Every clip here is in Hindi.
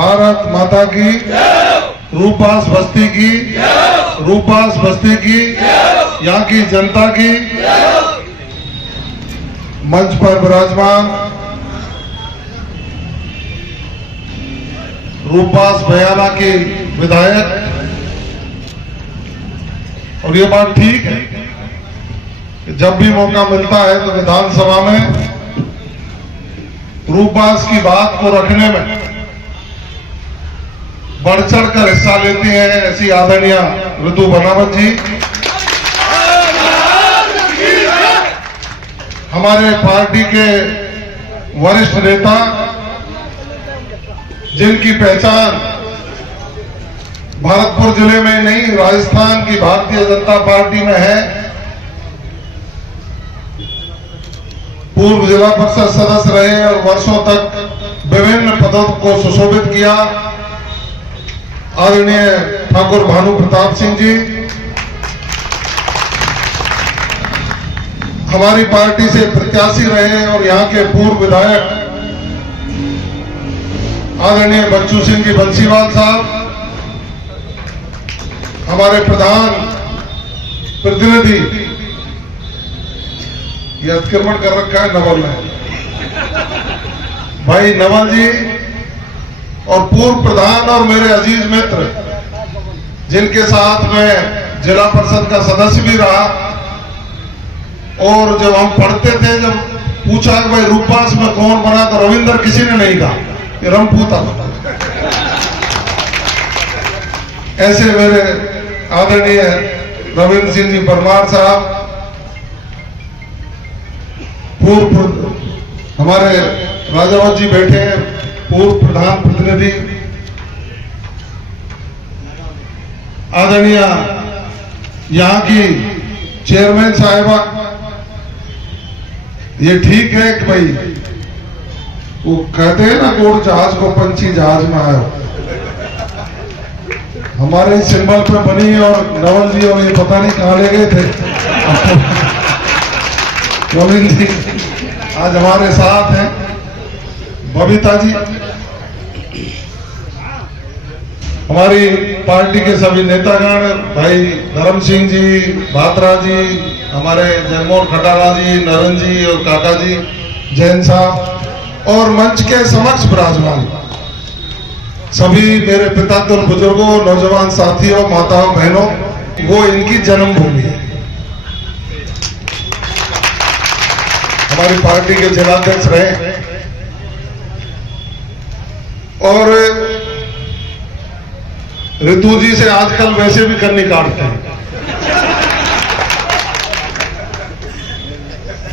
भारत माता की, रूपास बस्ती की, रूपास बस्ती की, यहाँ की जनता की, मंच पर विराजमान रूपास बयाना की विधायक। और ये बात ठीक है कि जब भी मौका मिलता है तो विधानसभा में रूपास की बात को रखने में बढ़ चढ़ कर हिस्सा लेती हैं ऐसी आदरणीय ऋतु बनावत जी, हमारे पार्टी के वरिष्ठ नेता, जिनकी पहचान भरतपुर जिले में नहीं राजस्थान की भारतीय जनता पार्टी में है। पूर्व जिला परिषद सदस्य रहे और वर्षों तक विभिन्न पदों को सुशोभित किया, आदरणीय ठाकुर भानु प्रताप सिंह जी, हमारी पार्टी से प्रत्याशी रहे और यहाँ के पूर्व विधायक आदरणीय बच्चू सिंह जी बंसीवाल साहब, हमारे प्रधान प्रतिनिधि, ये अतिक्रमण कर रखा है नवल ने, भाई नवल जी, और पूर्व प्रधान और मेरे अजीज मित्र, जिनके साथ मैं जिला परिषद का सदस्य भी रहा। और जब हम पढ़ते थे, जब पूछा कि भाई रूपास में कौन बना, तो रविंद्र किसी ने नहीं कहा, ये रमपूता था। ऐसे मेरे आदरणीय रविंद्र सिंह जी परमार साहब, पूर्व हमारे राजावत जी बैठे हैं, पूर्व प्रधान प्रतिनिधि, आदरणीय यहाँ की चेयरमैन साहिबा। ये ठीक है कि भाई वो कहते हैं ना, गोड़ जहाज को पंछी जहाज में आयो, हमारे इस सिंबल पे बनी। और नवल जी और ये पता नहीं कहाँ ले गए थे गोविंद जी आज हमारे साथ हैं, बबीता जी, हमारी पार्टी के सभी नेतागण, भाई धर्म सिंह जी, भात्रा जी, हमारे जयमोहन खटारा जी, नरेंद्र जी और काका जी, जैन साहब, और मंच के समक्ष विराजमान सभी मेरे पितातुल बुजुर्गों, नौजवान साथियों, माताओं, बहनों, वो इनकी जन्मभूमि है। हमारी पार्टी के जिलाध्यक्ष रहे और ऋतु जी से आजकल वैसे भी कन्नी काटते हैं।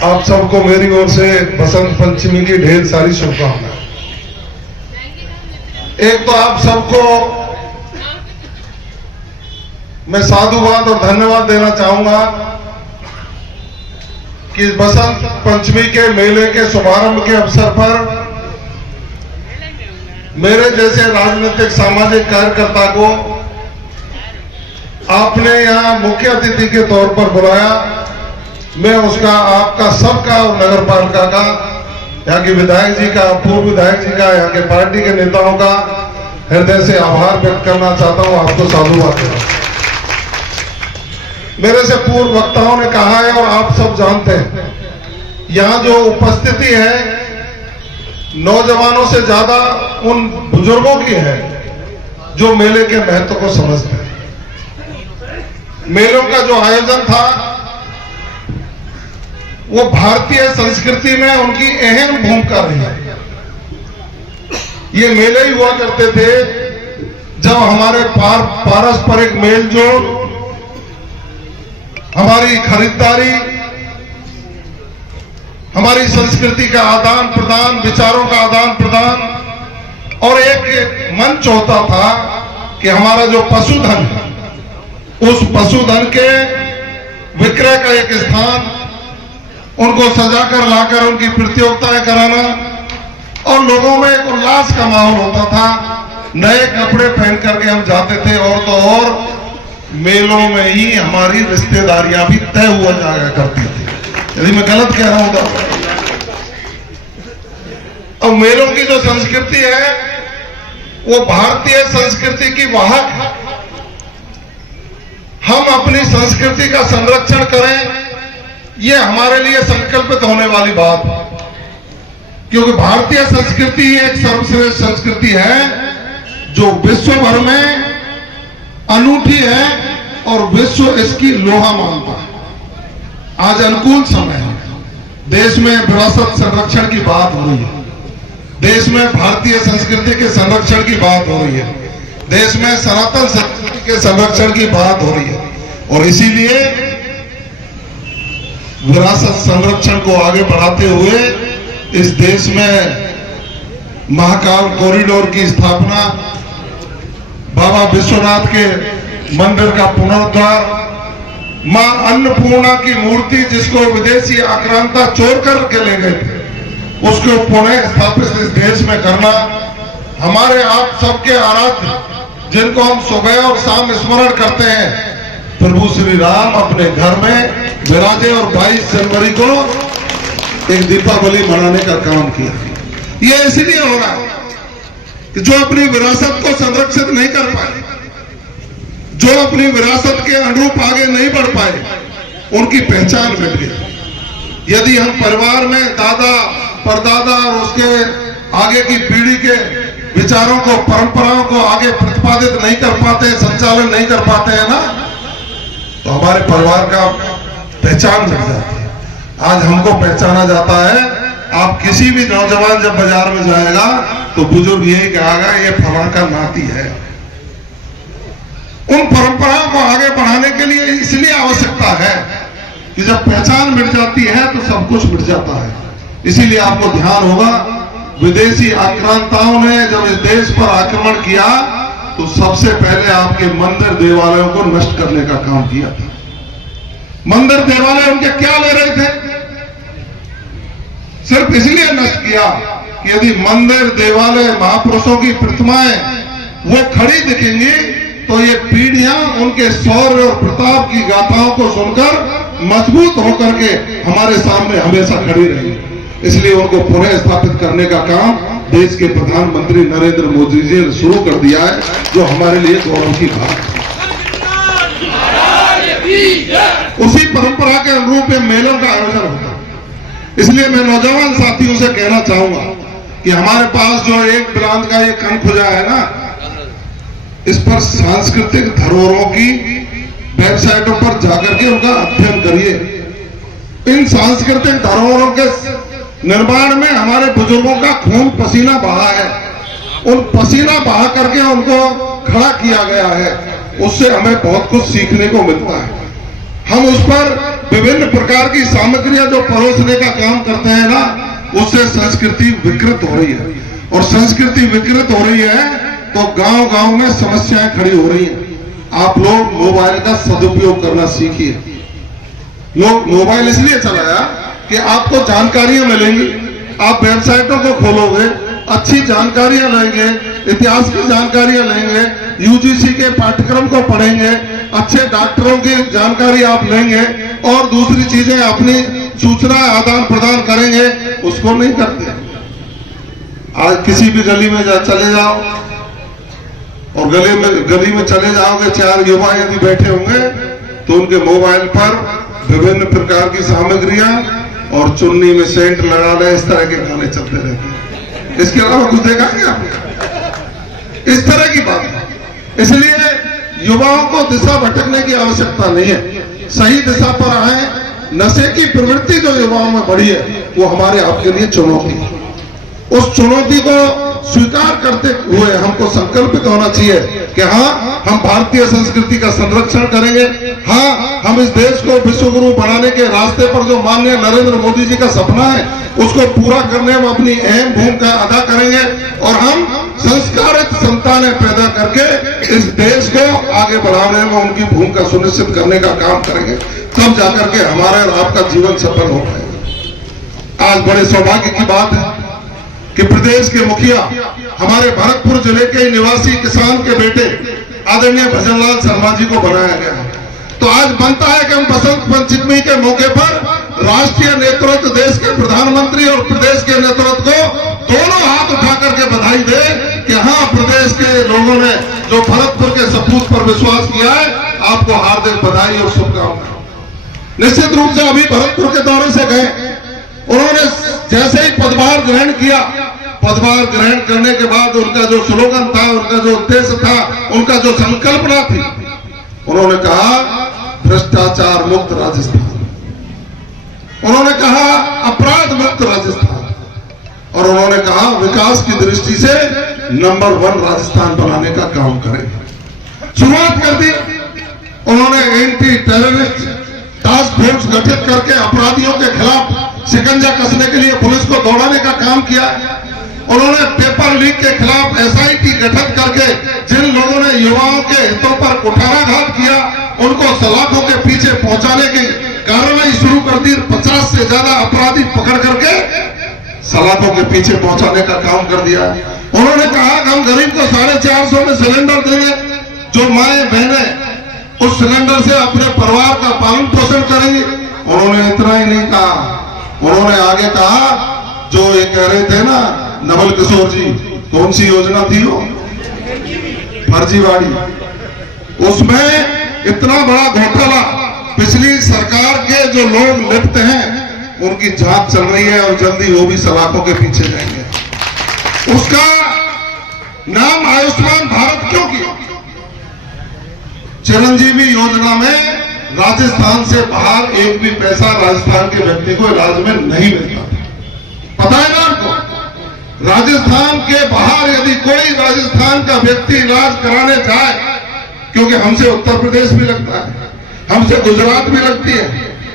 आप सबको मेरी ओर से बसंत पंचमी की ढेर सारी शुभकामनाएं। एक तो आप सबको मैं साधुवाद और धन्यवाद देना चाहूंगा कि बसंत पंचमी के मेले के शुभारंभ के अवसर पर मेरे जैसे राजनीतिक सामाजिक कार्यकर्ता को आपने यहां मुख्य अतिथि के तौर पर बुलाया। मैं उसका, आपका सबका और नगर पालिका का, यहाँ के विधायक जी का, पूर्व विधायक जी का, यहाँ के पार्टी के नेताओं का हृदय से आभार व्यक्त करना चाहता हूं, आपको साधुवाद देना। मेरे से पूर्व वक्ताओं ने कहा है और आप सब जानते हैं, यहाँ जो उपस्थिति है नौजवानों से ज्यादा उन बुजुर्गों की है जो मेले के महत्व को समझते हैं। मेलों का जो आयोजन था वो भारतीय संस्कृति में उनकी अहम भूमिका रही है। ये मेले ही हुआ करते थे जब हमारे पारस्परिक मेलजोल, हमारी खरीदारी, हमारी संस्कृति का आदान प्रदान, विचारों का आदान प्रदान, और एक मंच होता था कि हमारा जो पशुधन है उस पशुधन के विक्रय का एक स्थान, उनको सजाकर लाकर उनकी प्रतियोगिताएं कराना, और लोगों में एक उल्लास का माहौल होता था। नए कपड़े पहन करके हम जाते थे, और तो और मेलों में ही हमारी रिश्तेदारियां भी तय हुआ जाया करती थी, यदि मैं गलत कह रहा हूं तो। अब मेलों की जो संस्कृति है वो भारतीय संस्कृति की वाहक है। हम अपनी संस्कृति का संरक्षण करें, ये हमारे लिए संकल्पित होने वाली बात है, क्योंकि भारतीय संस्कृति एक सर्वश्रेष्ठ संस्कृति है जो विश्व भर में अनूठी है और विश्व इसकी लोहा मानता है। आज अनुकूल समय है, देश में विरासत संरक्षण की बात हो रही है, देश में भारतीय संस्कृति के संरक्षण की बात हो रही है, देश में सनातन संस्कृति के संरक्षण की बात हो रही है, और इसीलिए विरासत संरक्षण को आगे बढ़ाते हुए इस देश में महाकाल कॉरिडोर की स्थापना, बाबा विश्वनाथ के मंदिर का पुनरुद्धार, मां अन्नपूर्णा की मूर्ति जिसको विदेशी आक्रांता चोर करके ले गए थे, उसको पुनः स्थापित इस देश में करना, हमारे आप सबके आराध्य जिनको हम सुबह और शाम स्मरण करते हैं, प्रभु श्री राम अपने घर में विराजे और 22 जनवरी को एक दीपावली मनाने का काम किया। यह इसलिए हो रहा है कि जो अपनी विरासत को संरक्षित नहीं कर पाए, जो अपनी विरासत के अनुरूप आगे नहीं बढ़ पाए, उनकी पहचान मिट गई। यदि हम परिवार में दादा परदादा और उसके आगे की पीढ़ी के विचारों को, परंपराओं को आगे प्रतिपादित नहीं कर पाते, संचालन नहीं कर पाते हैं ना, तो हमारे परिवार का पहचान मिट जाती है। आज हमको पहचाना जाता है, आप किसी भी नौजवान जब बाजार में जाएगा तो बुजुर्ग यही कहेगा ये फलां का नाती है। उन परंपराओं को आगे बढ़ाने के लिए इसलिए आवश्यकता है कि जब पहचान मिट जाती है तो सब कुछ मिट जाता है। इसीलिए आपको ध्यान होगा, विदेशी आक्रांताओं ने जब इस देश पर आक्रमण किया तो सबसे पहले आपके मंदिर देवालयों को नष्ट करने का काम किया था। मंदिर देवालय उनके क्या ले रहे थे? सिर्फ इसलिए नष्ट किया कि यदि मंदिर देवालय महापुरुषों की प्रतिमाएं वो खड़ी दिखेंगी तो ये पीढ़ियां उनके शौर्य और प्रताप की गाथाओं को सुनकर मजबूत होकर के हमारे सामने हमेशा खड़ी रहेंगी। इसलिए उनको पुनः स्थापित करने का काम देश के प्रधानमंत्री नरेंद्र मोदी जी ने शुरू कर दिया है, जो हमारे लिए गौरव की बात है। उसी परंपरा के अनुरूप मेलों का आयोजन होता है। इसलिए मैं नौजवान साथियों से कहना चाहूंगा कि हमारे पास जो एक ब्रांड का ये कनखुजा है ना, इस पर सांस्कृतिक धरोहरों की वेबसाइटों पर जाकर के उनका अध्ययन करिए। इन सांस्कृतिक धरोहरों के निर्माण में हमारे बुजुर्गों का खून पसीना बहा है, उन पसीना बहा करके उनको खड़ा किया गया है, उससे हमें बहुत कुछ सीखने को मिलता है। हम उस पर विभिन्न प्रकार की सामग्रियां जो परोसने का काम करते हैं ना, उससे संस्कृति विकृत हो रही है, और संस्कृति विकृत हो रही है तो गांव-गांव में समस्याएं खड़ी हो रही हैं। आप लोग मोबाइल का सदुपयोग करना सीखिए। लोग मोबाइल इसलिए चलाया कि आपको जानकारियां मिलेंगी, आप वेबसाइटों को खोलोगे, अच्छी जानकारियां लेंगे, इतिहास की जानकारियां लेंगे, यूजीसी के पाठ्यक्रम को पढ़ेंगे, अच्छे डॉक्टरों की जानकारी आप लेंगे, और दूसरी चीजें अपनी सूचना आदान प्रदान करेंगे। उसको नहीं करते। आज किसी भी गली में चले जाओ और गली में चले जाओगे, 4 युवा यदि बैठे होंगे तो उनके मोबाइल पर विभिन्न प्रकार की सामग्रियां और चुन्नी में सेंट लगा ले, इस तरह के गाने चलते रहते हैं। इसके अलावा कुछ देखा क्या आपने? इस तरह की बात है। इसलिए युवाओं को दिशा भटकने की आवश्यकता नहीं है, सही दिशा पर आए। नशे की प्रवृत्ति जो युवाओं में बढ़ी है वो हमारे आपके लिए चुनौती है। उस चुनौती को स्वीकार करते हुए हमको संकल्पित होना चाहिए कि हाँ, हम भारतीय संस्कृति का संरक्षण करेंगे। हाँ, हम इस देश को विश्व गुरु बनाने के रास्ते पर जो माननीय नरेंद्र मोदी जी का सपना है उसको पूरा करने में अपनी अहम भूमिका अदा करेंगे, और हम संस्कारित संतानें पैदा करके इस देश को आगे बढ़ाने में उनकी भूमिका सुनिश्चित करने का काम करेंगे। तब जाकर के हमारा और आपका जीवन सफल हो पाएगा। आज बड़े सौभाग्य की बात है कि प्रदेश के मुखिया हमारे भरतपुर जिले के निवासी किसान के बेटे आदरणीय भजनलाल शर्मा जी को बनाया गया है। तो आज बनता है कि हम बसंत पंचमी के मौके पर राष्ट्रीय नेतृत्व, देश के प्रधानमंत्री और प्रदेश के नेतृत्व को दोनों हाथ उठा करके बधाई दे कि हाँ, प्रदेश के लोगों ने जो भरतपुर के सपूत पर विश्वास किया है, आपको हार्दिक बधाई और शुभकामनाएं। निश्चित रूप से अभी भरतपुर के दौरे से गए, उन्होंने जैसे ही पदभार ग्रहण किया, पदभार ग्रहण करने के बाद उनका जो स्लोगन था, उनका जो उद्देश्य था, उनका जो संकल्पना थी, उन्होंने कहा भ्रष्टाचार मुक्त राजस्थान, उन्होंने कहा अपराध मुक्त राजस्थान, और उन्होंने कहा विकास की दृष्टि से नंबर 1 राजस्थान बनाने का काम करेंगे। शुरुआत कर दी उन्होंने एंटी टेररिस्ट टास्क फोर्स गठित करके अपराधियों के खिलाफ शिकंजा कसने के लिए पुलिस को दौड़ाने का काम किया। उन्होंने पेपर लीक के खिलाफ SIT गठित करके जिन लोगों ने युवाओं के हितों पर कुठाराघात किया, उनको सलाखों के पीछे पहुंचाने की कार्रवाई शुरू कर दी। 50 से ज्यादा अपराधी पकड़ करके सलाखों के पीछे पहुंचाने का काम कर दिया। उन्होंने कहा कि हम गरीब को 450 में सिलेंडर देंगे, जो माए बहनें उस सिलेंडर से अपने परिवार का पालन पोषण करेंगे। उन्होंने इतना ही नहीं कहा, उन्होंने आगे कहा, जो ये कह रहे थे ना नवल किशोर जी, कौन सी योजना थी वो, फर्जीवाड़ी, उसमें इतना बड़ा घोटाला पिछली सरकार के जो लोग लिप्त हैं उनकी जांच चल रही है, और जल्दी वो भी सलाखों के पीछे जाएंगे। उसका नाम आयुष्मान भारत क्यों किया? चिरंजीवी योजना में राजस्थान से बाहर एक भी पैसा राजस्थान के व्यक्ति को इलाज में नहीं मिलता था। पता है ना आपको? राजस्थान के बाहर यदि कोई राजस्थान का व्यक्ति इलाज कराने जाए, क्योंकि हमसे उत्तर प्रदेश भी लगता है, हमसे गुजरात भी लगती है,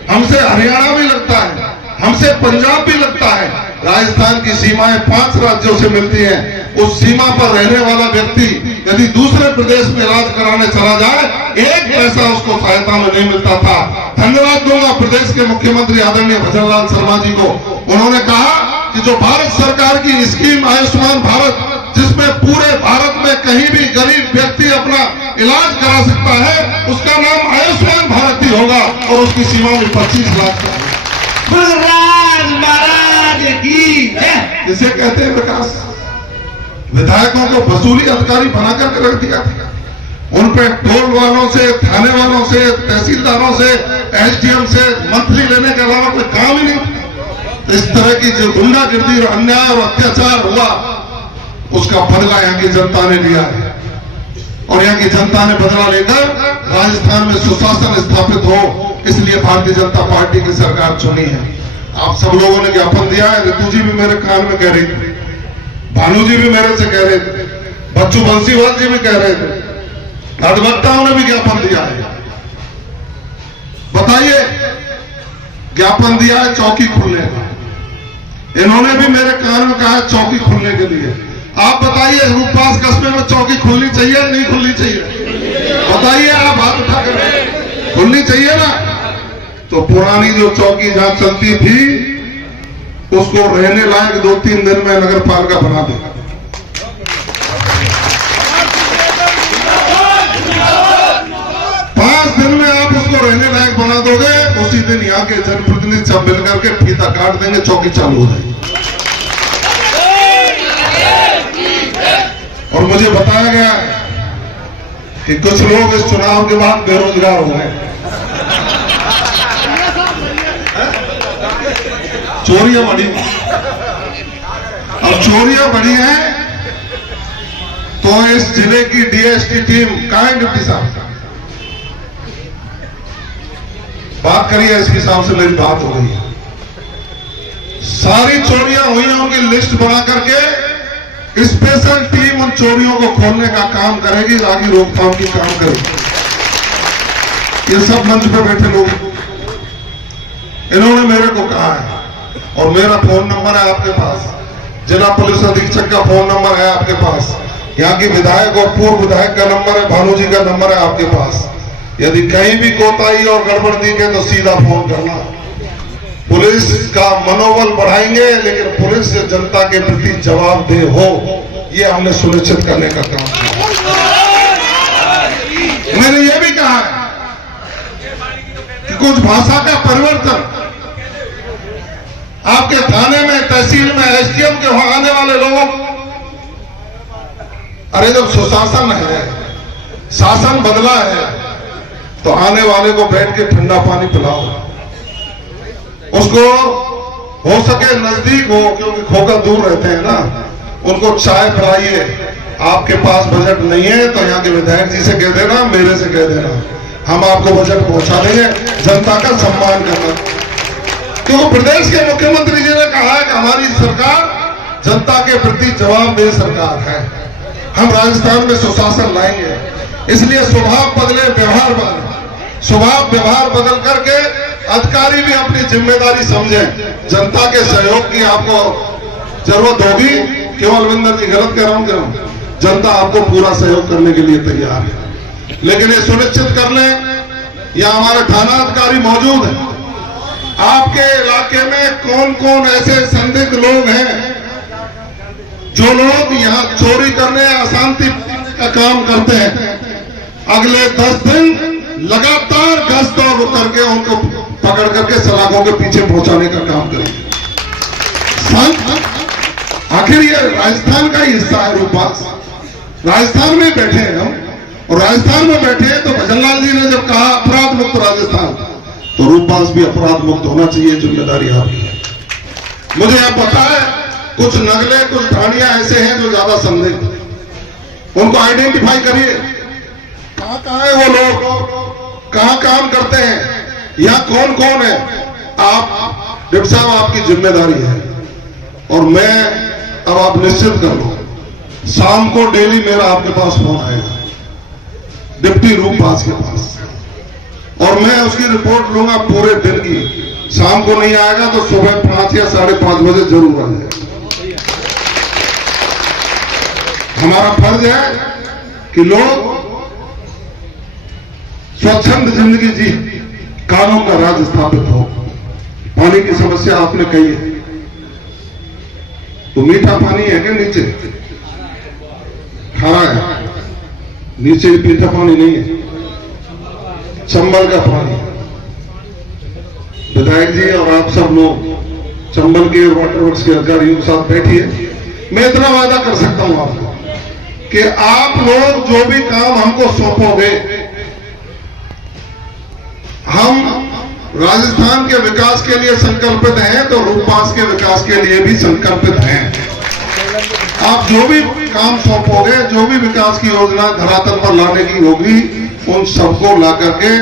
हमसे हरियाणा भी लगता है, हमसे पंजाब भी लगता है, राजस्थान की सीमाएं 5 राज्यों से मिलती हैं। उस सीमा पर रहने वाला व्यक्ति यदि दूसरे प्रदेश में इलाज कराने चला जाए, एक पैसा उसको सहायता में नहीं मिलता था। धन्यवाद दूंगा प्रदेश के मुख्यमंत्री आदरणीय भजनलाल शर्मा जी को। उन्होंने कहा कि जो भारत सरकार की स्कीम आयुष्मान भारत, जिसमें पूरे भारत में कहीं भी गरीब व्यक्ति अपना इलाज करा सकता है, उसका नाम आयुष्मान भारत ही होगा, और उसकी सीमा में 25 लाख का, जिसे कहते हैं विकास। विधायकों को वसूली अधिकारी बनाकर रख दिया था, उन पे टोल वालों से, थाने वालों से, तहसीलदारों से, SDM से मंथली लेने के अलावा कोई काम ही नहीं। इस तरह की जो गुंडागिर्दी और अन्याय और अत्याचार हुआ, उसका बदला यहाँ की जनता ने लिया है, और यहाँ की जनता ने बदला लेकर राजस्थान में सुशासन स्थापित हो, इसलिए भारतीय जनता पार्टी की सरकार चुनी है। आप सब लोगों ने ज्ञापन दिया है, ऋतु जी भी मेरे कान में कह रही थी, भानु जी भी मेरे से कह रहे थे, बच्चू बंसीवाल जी भी कह रहे थे, अधिवक्ताओं ने भी ज्ञापन दिया है। बताइए, ज्ञापन दिया है चौकी खुलने का, इन्होंने भी मेरे कान में कहा है चौकी खुलने के लिए। आप बताइए, रूपपास कस्बे में चौकी खुलनी चाहिए या नहीं खुलनी चाहिए? बताइए, आप हाथ उठाकर, खुलनी चाहिए ना? तो पुरानी जो चौकी जहां चलती थी, उसको रहने लायक 2-3 दिन में नगर पालिका बना दे। 5 दिन में आप उसको रहने लायक बना दोगे, उसी दिन यहाँ के जनप्रतिनिधि सब मिलकर के फीता काट देंगे, चौकी चालू हो जाएगी। और मुझे बताया गया कि कुछ लोग इस चुनाव के बाद बेरोजगार हो गए, चोरियां बढ़ी, अब चोरियां बढ़ी हैं, तो इस जिले की DST टीम कहां है? डिप्टी साहब, बात करिए, इसके हिसाब से मेरी बात हो गई है। सारी चोरियां हुई हैं, उनकी लिस्ट बना करके स्पेशल टीम उन चोरियों को खोलने का काम करेगी, आगे रोकथाम की काम करेगी। ये सब मंच पे बैठे लोग इन्होंने मेरे को कहा है, और मेरा फोन नंबर है आपके पास, जिला पुलिस अधीक्षक का फोन नंबर है आपके पास, यहाँ के विधायक और पूर्व विधायक का नंबर है, भानु जी का नंबर है आपके पास। यदि कहीं भी कोताही और गड़बड़ दिखे तो सीधा फोन करना। पुलिस का मनोबल बढ़ाएंगे, लेकिन पुलिस से जनता के प्रति जवाबदेह हो, ये हमने सुनिश्चित करने का काम किया। मैंने ये भी कहा है कि कुछ भाषा का परिवर्तन आपके थाने में, तहसील में, SDM के वहां आने वाले लोगों अरे जब सुशासन है, शासन बदला है, तो आने वाले को बैठ के ठंडा पानी पिलाओ, उसको हो सके नजदीक हो, क्योंकि खोकर दूर रहते हैं ना, उनको चाय पिलाइए। आपके पास बजट नहीं है तो यहाँ के विधायक जी से कह देना, मेरे से कह देना, हम आपको बजट पहुंचा देंगे। जनता का सम्मान करना, क्योंकि प्रदेश के मुख्यमंत्री जी ने कहा है कि हमारी सरकार जनता के प्रति जवाबदेह सरकार है, हम राजस्थान में सुशासन लाएंगे। इसलिए स्वभाव बदले, व्यवहार बदले, स्वभाव व्यवहार बदल करके अधिकारी भी अपनी जिम्मेदारी समझें। जनता के सहयोग की आपको जरूरत होगी। केवल विंदर जी गलत कह रहा हूं क्या? जनता आपको पूरा सहयोग करने के लिए तैयार है, लेकिन ये सुनिश्चित कर लें, यहाँ हमारे थाना अधिकारी मौजूद है, आपके इलाके में कौन कौन ऐसे संदिग्ध लोग हैं जो लोग यहाँ चोरी करने, अशांति का काम करते हैं। अगले 10 दिन लगातार गश्त और करके उनको पकड़ करके सलाखों के पीछे पहुंचाने का काम करेंगे। आखिर ये राजस्थान का ही हिस्सा है रूपबास, राजस्थान में बैठे हैं हम, और राजस्थान में बैठे हैं तो भजनलाल जी ने जब कहा अपराध मुक्त राजस्थान, तो रूपबास भी अपराध मुक्त होना चाहिए। जिम्मेदारी आपकी है। मुझे अब पता है कुछ नगले, कुछ ढाणियां ऐसे हैं जो ज्यादा संदिग्ध, उनको आइडेंटिफाई करिए, कहां है वो लोग, कहां काम करते हैं, यहाँ कौन कौन है। आप डिप्टी साहब, आपकी जिम्मेदारी है, और मैं अब आप निश्चित कर लो, शाम को डेली मेरा आपके पास फोन आएगा, डिप्टी रूपबास के पास, और मैं उसकी रिपोर्ट लूंगा पूरे दिन की। शाम को नहीं आएगा तो सुबह 5 या 5:30 बजे जरूर आ जाएगा। हमारा फर्ज है कि लोग स्वच्छंद जिंदगी जी, कानून का राज स्थापित हो। पानी की समस्या आपने कही है, तो मीठा पानी है क्या नीचे? खारा है, नीचे मीठा पानी नहीं है, चंबल का पानी। विधायक जी और आप सब लोग चंबल के वाटर वर्क्स के अधिकारियों के साथ बैठिए। मैं इतना वादा कर सकता हूं आपको कि आप लोग जो भी काम हमको सौंपोगे, हम राजस्थान के विकास के लिए संकल्पित हैं, तो रूपबास के विकास के लिए भी संकल्पित हैं। आप जो भी काम सौंपोगे, जो भी विकास की योजना धरातल पर लाने की होगी, उन सबको ला करके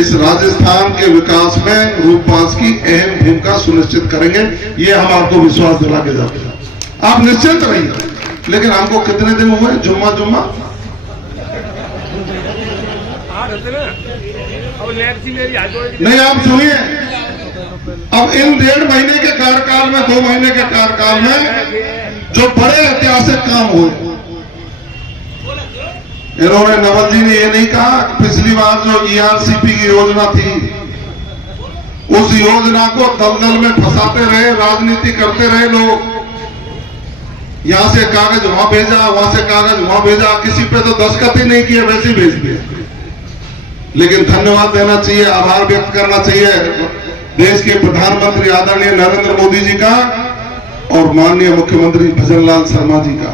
इस राजस्थान के विकास में रूपबास की अहम भूमिका सुनिश्चित करेंगे। ये हम आपको विश्वास दिला के जाते हैं, आप निश्चिंत रहिए। लेकिन हमको कितने दिन हुए जुम्मा नहीं, आप सुनिए, अब इन 1.5 महीने के कार्यकाल में, 2 महीने के कार्यकाल में जो बड़े ऐतिहासिक काम हुए, इन्होंने, नवल जी ने ये नहीं कहा पिछली बार जो ERCP की योजना थी, उस योजना को दलदल में फंसाते रहे, राजनीति करते रहे लोग। यहां से कागज वहां भेजा, वहां से कागज वहां भेजा, किसी पे तो दस्तखत ही नहीं किए, वैसे ही भेज दिए। लेकिन धन्यवाद देना चाहिए, आभार व्यक्त करना चाहिए देश के प्रधानमंत्री आदरणीय नरेंद्र मोदी जी का और माननीय मुख्यमंत्री भजनलाल शर्मा जी का।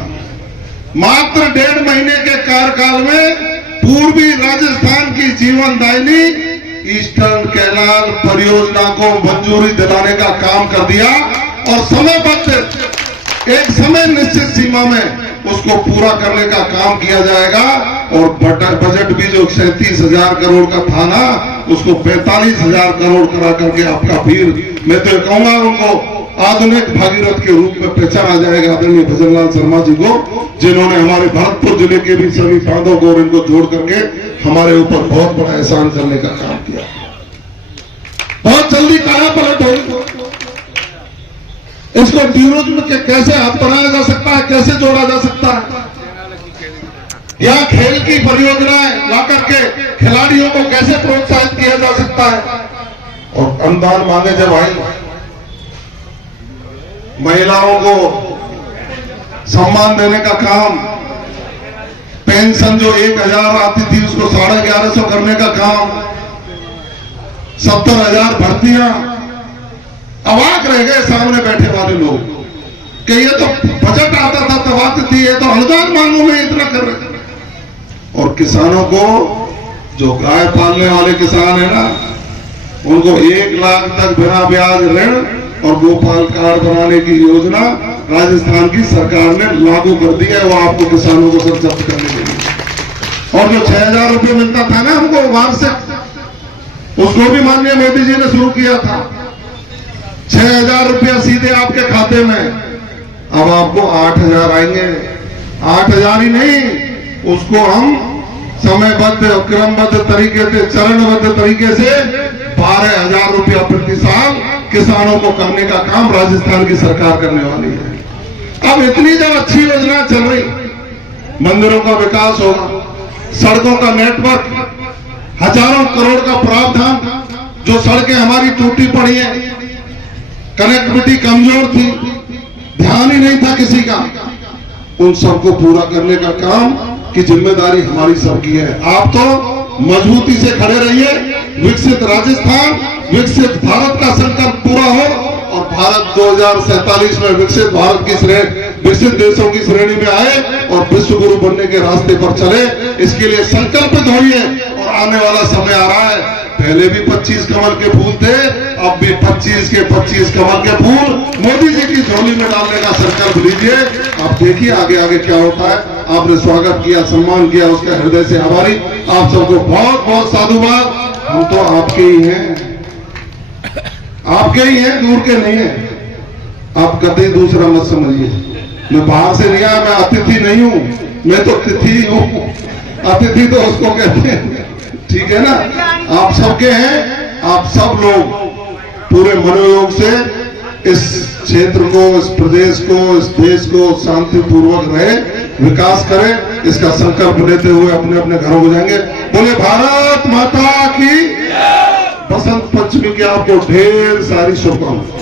मात्र 1.5 महीने के कार्यकाल में पूर्वी राजस्थान की जीवनदायिनी ईस्टर्न कैनाल परियोजना को मंजूरी दिलाने का काम कर दिया, और समयबद्ध एक समय निश्चित सीमा में उसको पूरा करने का काम किया जाएगा। और बजट भी जो 37,000 करोड़ का था ना, उसको 45,000 करोड़ करा करके आपका वीर, मैं तो कहूंगा उनको आधुनिक भागीरथ के रूप में पहचाना जाएगा, आदरणीय भजनलाल शर्मा जी को, जिन्होंने हमारे भरतपुर जिले के भी सभी बांधों को और इनको जोड़ करके हमारे ऊपर बहुत बड़ा एहसान करने का काम किया। बहुत जल्दी कहां पलट होगी, इसको टूरिज्म के कैसे अपनाया जा सकता है, कैसे जोड़ा जा सकता है। यहाँ खेल की परियोजनाएं ला करके खिलाड़ियों को कैसे प्रोत्साहित किया जा सकता है। और अनुदान मांगे जब आई, महिलाओं को सम्मान देने का काम, पेंशन जो 1,000 आती थी उसको 1150 करने का काम, 70,000 भर्तियां। अवाक रह गए सामने बैठे वाले लोग कि ये तो बजट आता था तब आती थी, ये तो अनुदान मांगू में इतना कर रहे। और किसानों को, जो गाय पालने वाले किसान है ना, उनको 1 लाख तक बिना ब्याज ऋण और गोपाल कार्ड बनाने की योजना राजस्थान की सरकार ने लागू कर दी है। वो आपको किसानों को सब जब्त करने के लिए। और जो 6,000 रुपये मिलता था ना हमको वार्षिक, उसको भी माननीय मोदी जी ने शुरू किया था। 6,000 रुपया सीधे आपके खाते में, अब आपको 8,000 आएंगे। 8,000 ही नहीं, उसको हम समयबद्ध क्रमबद्ध तरीके से, चरणबद्ध तरीके से 12,000 रुपया प्रति साल किसानों को करने का काम राजस्थान की सरकार करने वाली है। अब इतनी जब अच्छी योजना चल रही, मंदिरों का विकास होगा, सड़कों का नेटवर्क, हजारों करोड़ का प्रावधान, जो सड़कें हमारी टूटी पड़ी है, कनेक्टिविटी कमजोर थी, ध्यान ही नहीं था किसी का, उन सबको पूरा करने का काम की जिम्मेदारी हमारी सबकी है। आप तो मजबूती से खड़े रहिए। विकसित राजस्थान, विकसित भारत का संकल्प पूरा हो और भारत 2047 में विकसित भारत की श्रेणी, विकसित देशों की श्रेणी में आए और विश्व गुरु बनने के रास्ते पर चले। इसके लिए संकल्पित होइए। और आने वाला समय आ रहा है, पहले भी 25 कमल के फूल थे, अब भी 25 के 25 कमल के फूल मोदी जी की झोली में डालने का संकल्प लीजिए। आप देखिए आगे आगे क्या होता है। आपने स्वागत किया, सम्मान किया, उसका हृदय से आभारी। आप सबको बहुत बहुत साधुवाद। हम तो आपके ही हैं, आपके ही हैं, दूर के नहीं हैं। आप कभी दूसरा मत समझिए। मैं बाहर से नहीं आया, मैं अतिथि नहीं हूं, मैं तो तिथि हूं। अतिथि तो उसको कहते हैं, ठीक है ना। आप सबके हैं। आप सब लोग पूरे मनोयोग से इस क्षेत्र को, इस प्रदेश को, इस देश को शांतिपूर्वक रहे, विकास करें, इसका संकल्प लेते हुए अपने अपने घरों को जाएंगे। बोले भारत माता की। बसंत पंचमी की आपको ढेर सारी शुभकामनाएं।